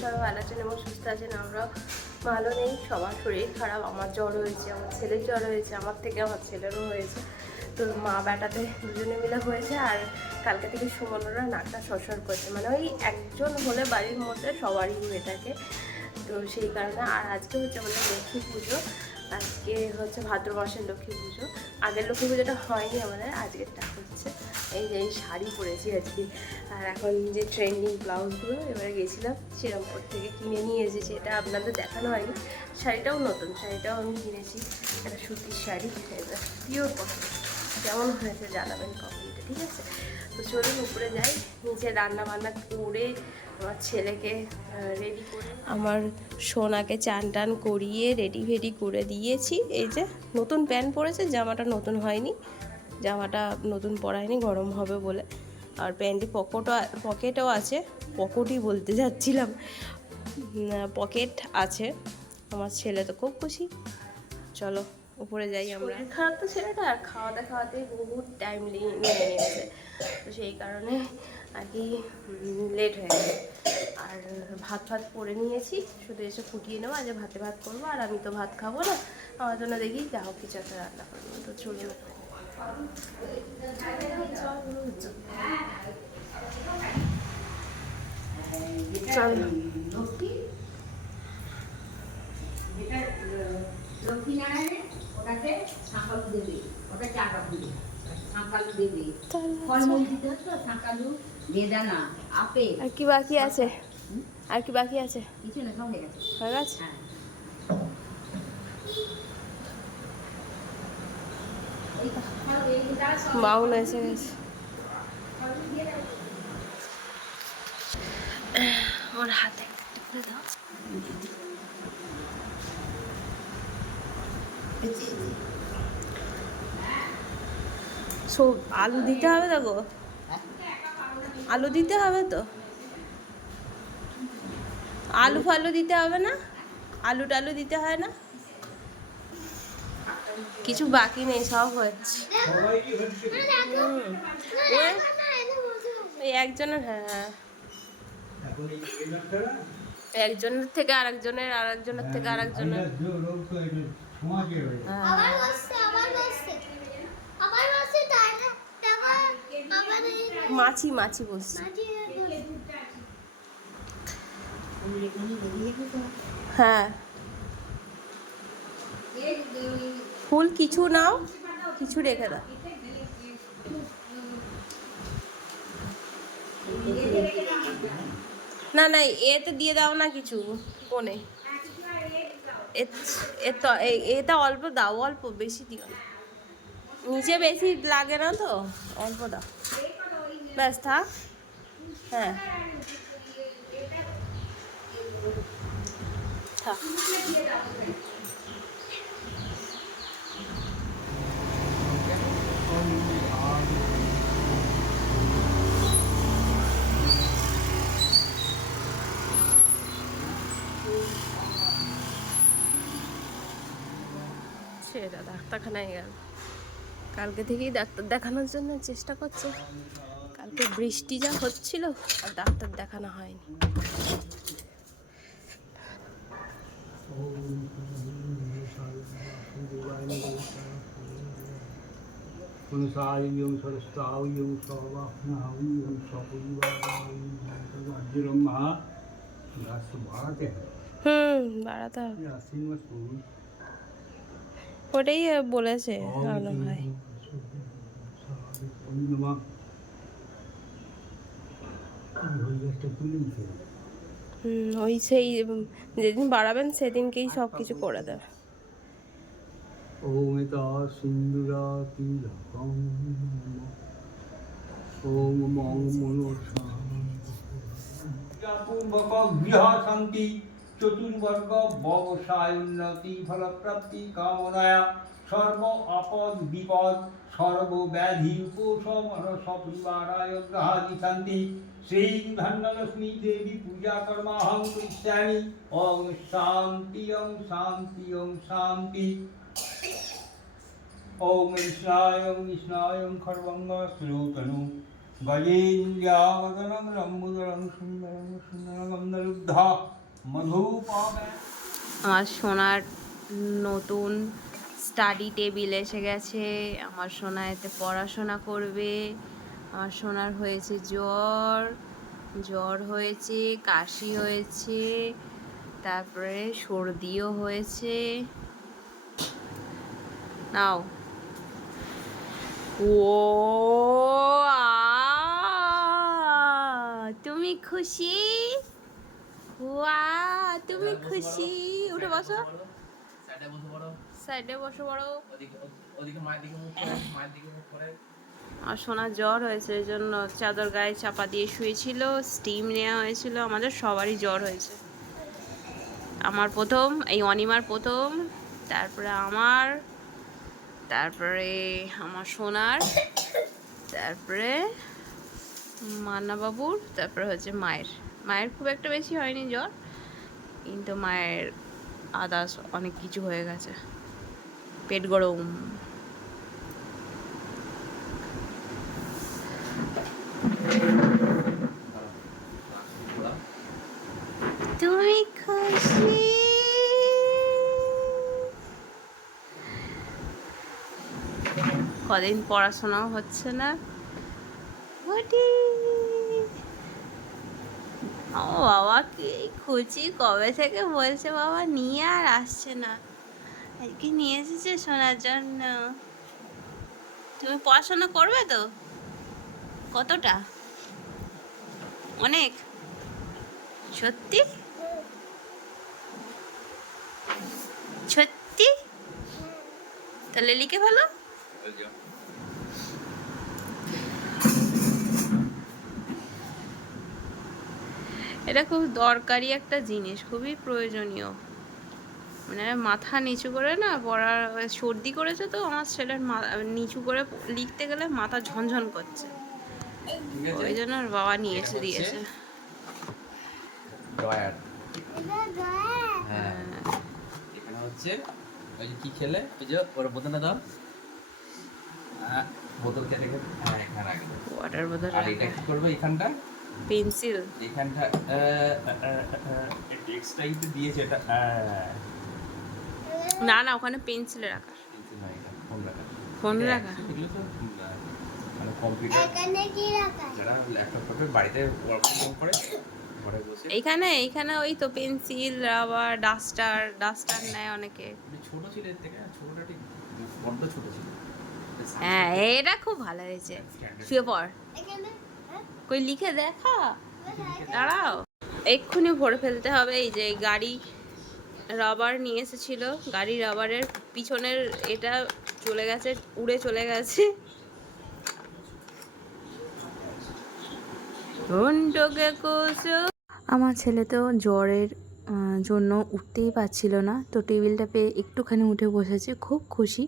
সবাই ভালো আছেন এবং সুস্থ আছেন। আমরাও ভালো নেই, সবার শরীর খারাপ। আমার জ্বর হয়েছে, আমার ছেলের জ্বর হয়েছে, আমার থেকে আমার ছেলেরও হয়েছে। তো মা বেটাতে দুজনে মিলে হয়েছে। আর কালকে থেকে সুমনরা নাকটা সরসর করছে, মানে ওই একজন হলে বাড়ির মধ্যে সবারই হয়ে থাকে। তো সেই কারণে আর আজকে হচ্ছে আমাদের লক্ষ্মী পুজো। আজকে হচ্ছে ভাদ্র মাসের লক্ষ্মী পুজো। আগের লক্ষ্মী পুজোটা হয়নি আমাদের, আজকেরটা হচ্ছে। এই যে এই শাড়ি পরেছি আজকে। আর এখন যে ট্রেন্ডিং ব্লাউজগুলো এবারে গেছিলাম শ্রীরামপুর থেকে কিনে নিয়ে এসেছি। এটা আপনাদের দেখানো হয়নি। শাড়িটাও নতুন, শাড়িটাও আমি কিনেছি। একটা সুতির শাড়ি, পিওর কটন। কেমন হয়েছে জানাবেন কমেন্টে, ঠিক আছে? তো চলুন উপরে যাই, নিচে রান্না বান্না করে আমার ছেলেকে রেডি করে, আমার সোনাকে চান টান করিয়ে রেডি ফেডি করে দিয়েছি। এই যে নতুন প্যান্ট পরেছে, জামাটা নতুন হয়নি, জামাটা নতুন পরায়নি গরম হবে বলে। আর প্যান্টে পকেটও আছে, পকেটই বলতে যাচ্ছিলাম, পকেট আছে। আমার ছেলে তো খুব খুশি। চলো উপরে যাই আমরা। খারাপ তো ছেলেটা, আর খাওয়াতে খাওয়াতে বহুত টাইম নিয়ে নিয়েছে। তো সেই কারণে আর কি লেট হয়ে গেছে। আর ভাত করে নিয়েছি, শুধু এসে ফুটিয়ে নেবো। আজ ভাত করবো, আর আমি তো ভাত খাবো না, আমার জন্য দেখি যা হোক কিছু একটা রান্না করবো। তো চলুন। লক্ষ্মীনারায়ণের ওটাতে শাঁকালু দেবে, ওটা চাটা দেবে, শাঁকালু দেবে, ফলমূল দিতে হচ্ছে, শাঁকালু, বেদানা, আপেল। আর কি বাকি আছে? আর কি বাকি আছে? কিছু না, সব হয়ে গেছে। হয়ে গেছে? হ্যাঁ। বাউন এসে গেছে। ওর হাতে একটা দাও। সব আলু দিতে হবে তো গো, আলু দিতে হবে তো, আলু ফালু দিতে হবে না? আলু টালু দিতে হয় না? কিছু বাকি নেই, সব হচ্ছে। ওই একজনের, হ্যাঁ, একজনের থেকে আরেকজনের, আরেকজনের থেকে আরেকজনের। মাছি মাছি বসছে। হ্যাঁ, ফুল কিছু নাও, কিছু রেখে দাও। না না, এতে দিয়ে দাও না কিছু কোণে। এটা অল্প দাও, অল্প, বেশি দিও না, নিচে বেশি লাগে না তো, অল্প দাও, ব্যাস থাক। হ্যাঁ থাক। সেটা ডাক্তারখানায় গেল, কালকে থেকেই ডাক্তার দেখানোর জন্য চেষ্টা করছে। কালকে বৃষ্টি যা হচ্ছিল, আর ডাক্তার দেখানো হয়নি। বাড়াতে হবে, ওটাই বলেছে ভাই। ওই সেই যেদিন বাড়াবেন সেদিনকেই সব কিছু করে দেবে। ওম সিন্দুরা তিলকম ওম মং মনোপূর্বক গৃহ শান্তি চতুর্বর্গ ব্যবসায় উন্নতি ফলপ্রাপ্তি কামনায়া সর্ব আপদ বিপদ সর্বব্যাধি উপশমন সপরিবারায় গ্রহাদি শান্তি শ্রী ধন্যলক্ষ্মী দেবী পূজা কর্মাহং করিষ্যামি। ওম শান্তি ওম শান্তি ওম শান্তি। ওম কৃষ্ণায় ওম খর্বঙ্গ শ্রোতনু গজেন্দ্রিয়াবদনং লম্বোদরং সুন্দরং সুন্দরগন্ধরুদ্ধা মধুপাবে। আমার সোনার নতুন স্টাডি টেবিল এসে গেছে। আমার সোনা এতে পড়াশোনা করবে। আমার সোনার হয়েছে জ্বর হয়েছে, কাশি হয়েছে, তারপরে সর্দিও হয়েছে। নাও। ও তুমি খুশি? তুমি খুশি? উঠে বসো, সাইডে বসো বড়। আর সোনার জ্বর হয়েছে, এই জন্য চাদর গায়ে চাপা দিয়ে শুয়েছিল, স্টিম নেওয়া হয়েছিল। আমাদের সবারই জ্বর হয়েছে। আমার প্রথম, এই অনিমার প্রথম, তারপরে তারপরে আমার সোনার, তারপরে মান্নাবাবুর, তারপরে হচ্ছে মায়ের খুব একটা বেশি হয়নি জ্বর, কিন্তু মায়ের আদার্স অনেক কিছু হয়ে গেছে। পেট গরম। তুমি খুশি? কদিন পড়াশোনাও হচ্ছে না। ও বাবা কি খুশি, কবে থেকে বলছে বাবা নিয়ে আর আসছে না, আজকে নিয়ে এসেছে শোনার জন্য। তুমি পড়াশোনা করবে তো? কতটা? অনেক? সত্যি সত্যি? তাহলে লিখে ফেলো। এটা খুব দরকারি একটা জিনিস, খুবই প্রয়োজনীয়। মানে মাথা নিচু করে না পড়ার, সর্দি করেছে তো আমার ছেলের, নিচু করে লিখতে গেলে মাথা ঝনঝন করছে, ওই জন্য ওর বাবা নিয়ে এসে দিয়েছে। এখানে হচ্ছে ওই যে কি খেলে, ওই যে ওর বোতলটা দাও, বোতলটা রেখে এখানে রাখবে, ওয়াটার বোতল। আর এটা কি করবে এখানটা, পেন্সিল এখানটা এক্সট্রা ইতে দিয়েছে এটা, না ওখানে পেন্সিল রাখা, পেন্সিল নয়, এটা ফোন রাখা, ফোন রাখা। এগুলো তো মানে কম্পিউটার, এখানে কি রাখা? যারা ল্যাপটপ করবে বাড়িতে ওয়ার্ক ফ্রম করে ঘরে বসে, এইখানে ওই তো পেন্সিল, রাবার, ডাস্টার নেয় অনেকে। ছোট ছিল এর থেকে, ছোটটা ঠিক বড্ড ছোট ছিল। হ্যাঁ এটা খুব ভালো হয়েছে। শুয়ে পড়, এখানে হ্যাঁ? কই লিখে দেখা, দাঁড়াও এক্ষুনি ভরে ফেলতে হবে। এই যে গাড়ি রাবার নিয়ে এসেছিল, গাড়ি রাবারের পিছনের এটা চলে গেছে, উড়ে চলে গেছে। আমার ছেলে তো জ্বরের জন্য উঠতেই পারছিল না, তো টেবিলটা পেয়ে একটুখানি উঠে বসেছে, খুব খুশি।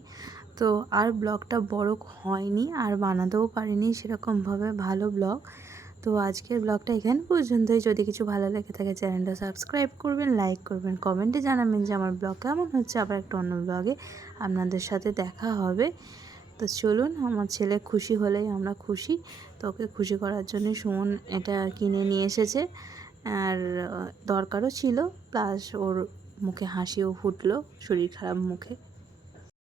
তো আর ব্লগটা বড় হয়নি, আর বানাতেও পারিনি সেরকমভাবে ভালো ব্লগ। তো আজকের ব্লগটা এখানে পর্যন্তই। যদি কিছু ভালো লেগে থাকে চ্যানেলটা সাবস্ক্রাইব করবেন, লাইক করবেন, কমেন্টে জানাবেন যে আমার ব্লগ কেমন হচ্ছে। আবার একটা অন্য ব্লগে আপনাদের সাথে দেখা হবে। তো চলুন, আমার ছেলে খুশি হলেই আমরা খুশি। তো ওকে খুশি করার জন্য সুমন এটা কিনে নিয়ে এসেছে, আর দরকারও ছিল, প্লাস ওর মুখে হাসিও ফুটলো শরীর খারাপ মুখে।